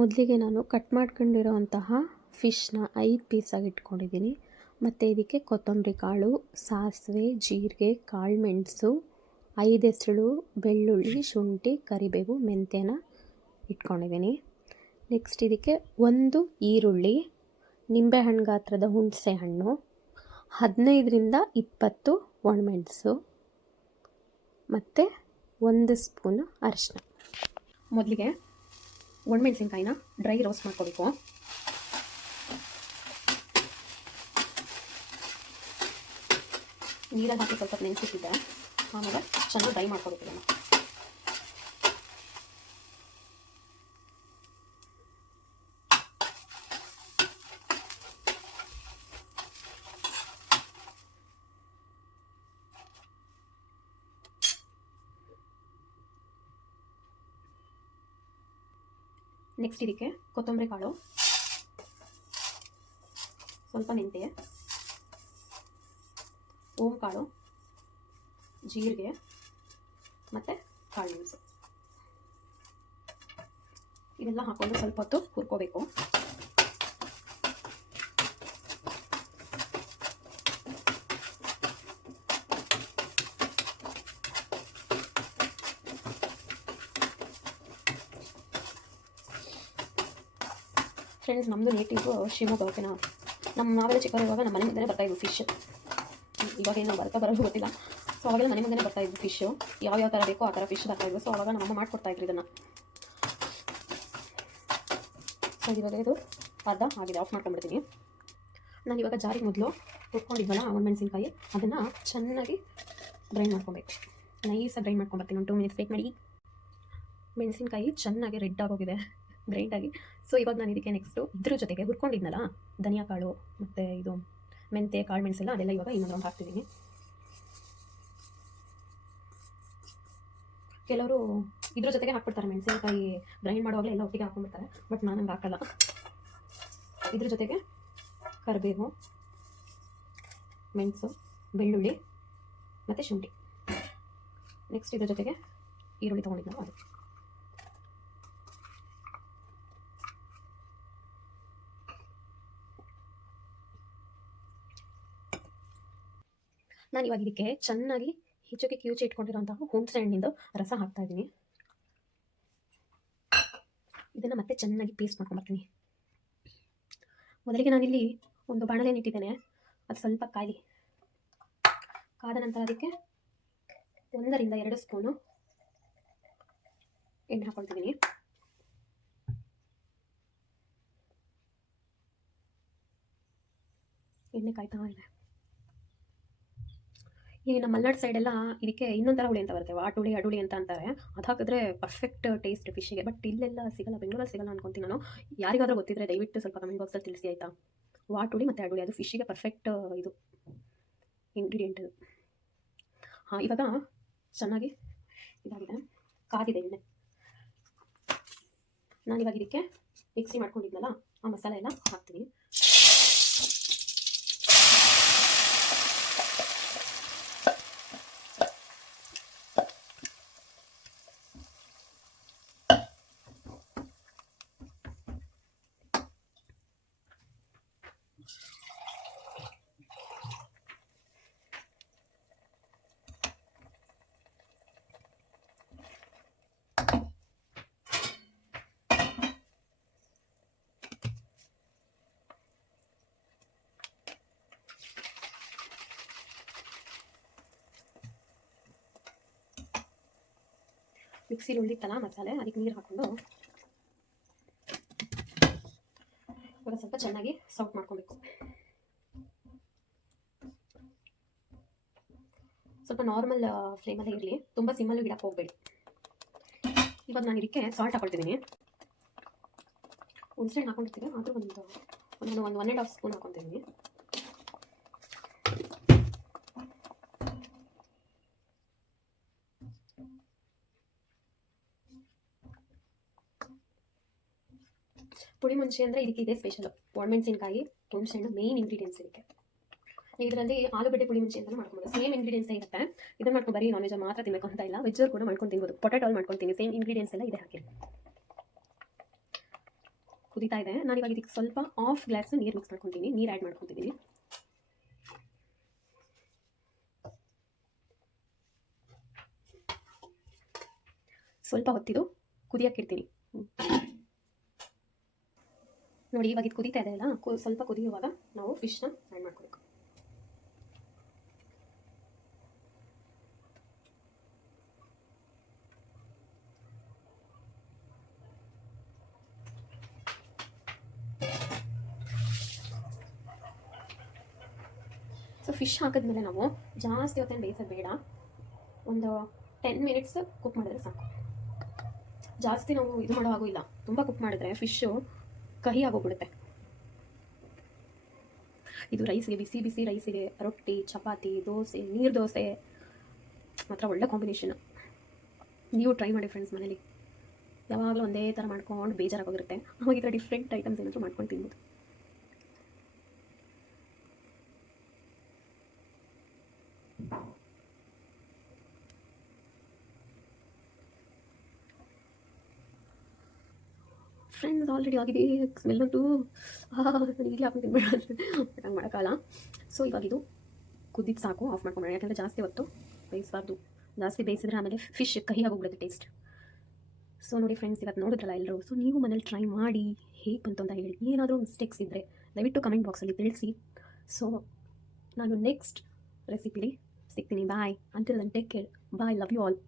ಮೊದಲಿಗೆ ನಾನು ಕಟ್ ಮಾಡ್ಕೊಂಡಿರೋಂತಹ ಫಿಶ್ನ 5 ಪೀಸಾಗಿ ಇಟ್ಕೊಂಡಿದ್ದೀನಿ. ಮತ್ತು ಇದಕ್ಕೆ ಕೊತ್ತಂಬರಿ ಕಾಳು, ಸಾಸಿವೆ, ಜೀರಿಗೆ, ಕಾಳುಮೆಣಸು, 5 ಎಸಳು ಬೆಳ್ಳುಳ್ಳಿ, ಶುಂಠಿ, ಕರಿಬೇವು, ಮೆಂತ್ಯನ ಇಟ್ಕೊಂಡಿದ್ದೀನಿ. ನೆಕ್ಸ್ಟ್ ಇದಕ್ಕೆ 1 ಈರುಳ್ಳಿ, ನಿಂಬೆಹಣ್ಣು ಗಾತ್ರದ ಹುಣಸೆ ಹಣ್ಣು, 15ರಿಂದ 20 ಒಣಮೆಣಸು ಮತ್ತು 1 ಸ್ಪೂನು ಅರಿಶಿನ. ಮೊದಲಿಗೆ ಒಣಮೆಣಸಿನ್ಕಾಯಿನ ಡ್ರೈ ರೋಸ್ಟ್ ಮಾಡ್ಕೋಬೇಕು. ನೀರಲ್ಲಿ ಹಾಕಿ ಸ್ವಲ್ಪ ನೆನೆಸಿಟ್ಟಿದ್ದೆ, ಆಮೇಲೆ ಚೆನ್ನಾಗಿ ಡ್ರೈ ಮಾಡ್ಕೋಬೇಕು ಇದನ್ನು. ನೆಕ್ಸ್ಟ್ ಇದಕ್ಕೆ ಕೊತ್ತಂಬರಿ ಕಾಳು, ಸ್ವಲ್ಪ ಮೆಂತ್ಯ, ಓಂ ಕಾಳು, ಜೀರಿಗೆ ಮತ್ತು ಕಾಳುಮೆಣಸು ಇದೆಲ್ಲ ಹಾಕೊಂಡು ಸ್ವಲ್ಪ ಹೊತ್ತು ಹುರ್ಕೋಬೇಕು. ಫ್ರೆಂಡ್ಸ್, ನಮ್ಮದು ನೇಟಿವ್ ಶಿವಮೊಗ್ಗ. ಓಕೆನಾ? ನಾವೆಲ್ಲ ಚಿಕ್ಕವರಿರುವಾಗ ನಮ್ಮ ಮನೆ ಮುಂದೆ ಬರ್ತಾಯಿದ್ವು ಫಿಶ್. ಇವಾಗ ಏನು ಬರೋದು ಗೊತ್ತಿಲ್ಲ. ಸೊ ಅವಾಗೆಲ್ಲ ಮನೆ ಮುಂದೆ ಬರ್ತಾಯಿದ್ವು ಫಿಶ್ಶು. ಯಾವ ಥರ ಬೇಕೋ ಆ ಥರ ಫಿಶ್ ಬರ್ತಾಯಿದ್ವು. ಸೊ ಅವಾಗ ನಮ್ಮಮ್ಮ ಮಾಡ್ಕೊಡ್ತಾಯಿದ್ರು ಇದನ್ನು. ಸೊ ಇವಾಗ ಇದು ಅರ್ಧ ಆಗಿದೆ, ಆಫ್ ಮಾಡ್ಕೊಂಡ್ಬಿಡ್ತೀನಿ. ನಾನು ಇವಾಗ ಜಾರಿಗೆ ಮೊದಲು ಹುರ್ಕೊಂಡಿದ್ವಲ್ಲ ಒಣಮೆಣಸಿನ್ಕಾಯಿ, ಅದನ್ನು ಚೆನ್ನಾಗಿ ಗ್ರೈಂಡ್ ಮಾಡ್ಕೊಬೇಕು. ನೈಸಾಗಿ ಗ್ರೈಂಡ್ ಮಾಡ್ಕೊಂಬರ್ತೀನಿ. 2 ಮಿನಿಟ್ಸ್ ವೇಟ್ ಮಾಡಿ. ಮೆಣಸಿನ್ಕಾಯಿ ಚೆನ್ನಾಗಿ ರೆಡ್ ಆಗೋಗಿದೆ ಗ್ರೈಂಡಾಗಿ. ಸೊ ಇವಾಗ ನಾನು ಇದಕ್ಕೆ ನೆಕ್ಸ್ಟು ಇದ್ರ ಜೊತೆಗೆ ಹುರ್ಕೊಂಡಿದ್ನಲ್ಲ ಧನಿಯಾ ಕಾಳು ಮತ್ತು ಇದು ಮೆಂತ್ಯ, ಕಾಳು ಮೆಣಸೆಲ್ಲ ಅದೆಲ್ಲ ಇವಾಗ ಇನ್ನೊಂದು ರೌಂಡ್ ಹಾಕ್ತಿದ್ದೀನಿ. ಕೆಲವರು ಇದ್ರ ಜೊತೆಗೆ ಹಾಕ್ಬಿಡ್ತಾರೆ, ಮೆಣಸಿನಕಾಯಿ ಗ್ರೈಂಡ್ ಮಾಡುವಾಗಲೇ ಎಲ್ಲ ಒಟ್ಟಿಗೆ ಹಾಕೊಂಡ್ಬಿಡ್ತಾರೆ. ಬಟ್ ನಾನು ಹಂಗೆ ಹಾಕಲ್ಲ. ಇದ್ರ ಜೊತೆಗೆ ಕರಿಬೇವು, ಮೆಣಸು, ಬೆಳ್ಳುಳ್ಳಿ ಮತ್ತು ಶುಂಠಿ. ನೆಕ್ಸ್ಟ್ ಇದ್ರ ಜೊತೆಗೆ ಈರುಳ್ಳಿ ತೊಗೊಂಡಿದ್ನಲ್ಲ ಅದು. ನಾನು ಇವಾಗ ಇದಕ್ಕೆ ಚೆನ್ನಾಗಿ ಹೆಚ್ಚಿಗೆ ಕಿವುಚಿ ಇಟ್ಕೊಂಡಿರೋಂತಹ ಹುಣಸೆ ಹಣ್ಣಿಂದು ರಸ ಹಾಕ್ತಾ ಇದ್ದೀನಿ. ಇದನ್ನು ಮತ್ತೆ ಚೆನ್ನಾಗಿ ಪೇಸ್ಟ್ ಮಾಡ್ಕೊಂಡ್ಬರ್ತೀನಿ. ಮೊದಲಿಗೆ ನಾನಿಲ್ಲಿ ಒಂದು ಬಾಣಲೆಯನ್ನು ಇಟ್ಟಿದ್ದೇನೆ. ಅದು ಸ್ವಲ್ಪ ಕಾದ ನಂತರ ಅದಕ್ಕೆ 1ರಿಂದ 2 ಸ್ಪೂನು ಎಣ್ಣೆ ಹಾಕೊಳ್ತಿದ್ದೀನಿ. ಎಣ್ಣೆ ಕಾಯ್ತಾ ಇದೆ. ಈ ನಮ್ಮ ಮಲೆನಾಡು ಸೈಡೆಲ್ಲ ಇದಕ್ಕೆ ಇನ್ನೊಂಥರ ಹುಳಿ ಅಂತ ಬರುತ್ತೆ, ವಾಟುಳಿ ಅಡುಳಿ ಅಂತ ಅಂತಾರೆ. ಅದು ಹಾಕಿದ್ರೆ ಪರ್ಫೆಕ್ಟ್ ಟೇಸ್ಟ್ ಫಿಶ್ಗೆ. ಬಟ್ ಇಲ್ಲೆಲ್ಲ ಸಿಗಲ್ಲ, ಬೆಂಗಳೂರಲ್ಲಿ ಸಿಗಲ್ಲ ಅನ್ಕೊತೀನಿ ನಾನು. ಯಾರಿಗಾದ್ರೂ ಗೊತ್ತಿದ್ರೆ ದಯವಿಟ್ಟು ಸ್ವಲ್ಪ ಕಮೆಂಟ್ ಬಾಕ್ಸಲ್ಲಿ ತಿಳಿಸಿ ಆಯಿತಾ. ವಾಟುಳಿ ಮತ್ತು ಅಡುಳಿ ಅದು ಫಿಶ್ಗೆ ಪರ್ಫೆಕ್ಟ್ ಇದು ಇಂಗ್ರೀಡಿಯೆಂಟ್ ಇದು. ಇವಾಗ ಚೆನ್ನಾಗಿ ಇದಾಗಿದೆ, ಕಾದಿದೆ ಎಣ್ಣೆ. ನಾನಿವಾಗ ಇದಕ್ಕೆ ಮಿಕ್ಸಿ ಮಾಡ್ಕೊಂಡಿದ್ನಲ್ಲ ಆ ಮಸಾಲೆ ಎಲ್ಲ ಹಾಕ್ತೀನಿ. ಮಿಕ್ಸಿಲಿ ಉಳಿತಲ್ಲ ಮಸಾಲೆ, ಅದಕ್ಕೆ ನೀರು ಹಾಕ್ಕೊಂಡು ಇವಾಗ ಸ್ವಲ್ಪ ಚೆನ್ನಾಗಿ ಸೌಟ್ ಮಾಡ್ಕೊಬೇಕು. ಸ್ವಲ್ಪ ನಾರ್ಮಲ್ ಫ್ಲೇಮಲ್ಲೇ ಇರಲಿ, ತುಂಬ ಸಿಮ್ಮಲ್ಲಿ ಇಡಕ್ಕೆ ಹೋಗಬೇಡಿ. ಇವಾಗ ನಾನು ಇದಕ್ಕೆ ಸಾಲ್ಟ್ ಹಾಕೊಳ್ತಿದ್ದೀನಿ. ಹುಣಸೆ ಹಣ್ಣು ಹಾಕೊಂಡಿರ್ತೀನಿ, ಆದರೂ ನಾನು 1.5 ಸ್ಪೂನ್ ಹಾಕೊತಿದ್ದೀನಿ. ಪುಳಿ ಮುಂಚೆ ಅಂದರೆ ಇದಕ್ಕೆ ಇದೆ ಸ್ಪೆಷಲ್. ಒಣಮೆಣಸಿನ್ಕಾಯಿ, ಹುಣಸೆ ಹಣ್ಣು ಮೇನ್ ಇಂಗ್ರೀಡಿಯೆಂಟ್ಸ್ ಇದಕ್ಕೆ. ಇದರಲ್ಲಿ ಆಲೂಗಡ್ಡೆ ಪುಳಿ ಮುಂಚೆ ಅಂತ ಮಾಡ್ಕೊಬೋದು. ಸೇಮ್ ಇಂಗ್ರೀಡಿಯೆಂಟ್ಸ್ ಇರುತ್ತೆ. ಇದನ್ನು ಮಾಡ್ಕೊಂಡು ಬರೀ ನಾನ್ ವೆಜ್ ಮಾತ್ರ ತಿನ್ನಬೇಕು ಅಂತ ಇಲ್ಲ, ವೆಜ್ ಕೂಡ ಮಾಡ್ಕೊಂಡು ತಿನ್ಬೋದು. ಪೊಟೆಟೋ ಮಾಡ್ಕೊತೀನಿ, ಸೇಮ್ ಇಂಗ್ರೀಡಿಯೆಂಟ್ಸ್ ಎಲ್ಲ ಇದೆ ಹಾಕಿ. ಕುದೀತಾ ಇದೆ. ನಾನು ಇವಾಗ ಇದಕ್ಕೆ ಸ್ವಲ್ಪ ಹಾಫ್ ಗ್ಲಾಸ್ ನೀರು ಮಿಕ್ಸ್ ಮಾಡ್ಕೊತೀನಿ, ನೀರು ಆ್ಯಡ್ ಮಾಡ್ಕೊತಿದ್ದೀನಿ. ಸ್ವಲ್ಪ ಹೊತ್ತಿದು ಕುದಿಯೋಕೆ ಇಡ್ತೀನಿ. ನೋಡಿ ಇವಾಗ ಇದು ಕುದೀತಾ ಇದೆ ಅಲ್ಲ, ಸ್ವಲ್ಪ ಕುದಿಯುವಾಗ ನಾವು ಫಿಶ್ನ ಆ್ಯಡ್ ಮಾಡ್ಕೋಬೇಕು. ಸೊ ಫಿಶ್ ಹಾಕಿದ್ಮೇಲೆ ನಾವು ಜಾಸ್ತಿ ಹೊತ್ತೇನು ಬೇಯಿಸೋದು ಬೇಡ, ಒಂದು 10 ಮಿನಿಟ್ಸ್ ಕುಕ್ ಮಾಡಿದ್ರೆ ಸಾಕು. ಜಾಸ್ತಿ ನಾವು ಇದು ಮಾಡೋ ಹಾಗೂ ಇಲ್ಲ, ತುಂಬ ಕುಕ್ ಮಾಡಿದ್ರೆ ಫಿಶ್ಶು ಕಹಿ ಆಗೋಗ್ಬಿಡುತ್ತೆ. ಇದು ರೈಸ್ಗೆ, ಬಿಸಿ ಬಿಸಿ ರೈಸಿಗೆ, ರೊಟ್ಟಿ, ಚಪಾತಿ, ದೋಸೆ, ನೀರು ದೋಸೆ ಮಾತ್ರ ಒಳ್ಳೆ ಕಾಂಬಿನೇಷನ್. ನೀವು ಟ್ರೈ ಮಾಡಿ ಫ್ರೆಂಡ್ಸ್. ಮನೇಲಿ ಯಾವಾಗಲೂ ಒಂದೇ ಥರ ಮಾಡ್ಕೊಂಡು ಬೇಜಾರಾಗೋಗಿರುತ್ತೆ, ಅವಾಗ ಈ ಥರ ಡಿಫ್ರೆಂಟ್ ಐಟಮ್ಸ್ ಏನಾದರೂ ಮಾಡ್ಕೊಂಡು ತಿನ್ಬೋದು. ಫ್ರೆಂಡ್ಸ್ ಆಲ್ರೆಡಿ ಆಗಿದೆ, ಸ್ಮೆಲ್ ಉಂಟು. ಈಗಲೇ ಹಾಕೊಂಡು ತಿನ್ಬೇಡ, ಬಟ್ ಹಂಗೆ ಮಾಡೋಕ್ಕಲ್ಲ. ಸೊ ಇವಾಗ ಇದು ಕುದ್ದಿದ್ದು ಸಾಕು, ಆಫ್ ಮಾಡ್ಕೊಂಬೇಡ. ಯಾಕಂದರೆ ಜಾಸ್ತಿ ಹೊತ್ತು ಬೇಯಿಸಬಾರ್ದು, ಜಾಸ್ತಿ ಬೇಯಿಸಿದ್ರೆ ಆಮೇಲೆ ಫಿಶ್ ಕಹಿ ಆಗೋಗ್ಬಿಡುತ್ತೆ ಟೇಸ್ಟ್. ಸೊ ನೋಡಿ ಫ್ರೆಂಡ್ಸ್, ಇವತ್ತು ನೋಡಿದ್ರಲ್ಲ ಎಲ್ಲರೂ. ಸೊ ನೀವು ಮನೇಲಿ ಟ್ರೈ ಮಾಡಿ ಹೇಗೆ ಬಂತು ಅಂತ ಹೇಳಿ. ಏನಾದರೂ ಮಿಸ್ಟೇಕ್ಸ್ ಇದ್ದರೆ ದಯವಿಟ್ಟು ಕಮೆಂಟ್ ಬಾಕ್ಸಲ್ಲಿ ತಿಳಿಸಿ. ಸೊ ನಾನು ನೆಕ್ಸ್ಟ್ ರೆಸಿಪಿಲಿ ಸಿಗ್ತೀನಿ. Bye. Until then take care. Bye. Love you all.